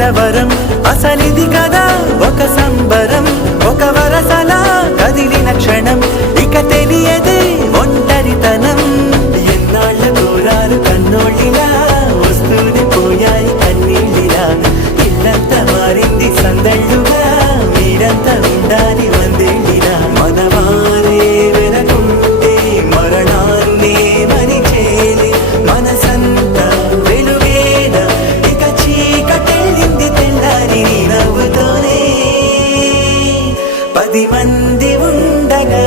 కలవరం అసలిది కదా ఒక సంబరం ఒక వరసలా కదిలిన క్షణం ఇక తెలియదే ఒంటరితనం ఎన్నాళ్ళ దూరాలు కన్నోళ్ళిలా వస్తూనే పోయాయి కన్నీళ్ళిలా ఇల్లంతా మారింది సందళ్ళుగా మీరంతా ఉండాలి వందేళ్ళిలా మనవారే వెనకుంటే మరణాన్నే మరిచేలి మనసంతా వెలుగేన ఇక చీకటెళ్ళింది తెల్లారి నీ నవ్వుతోనే 10 మంది ఉండగా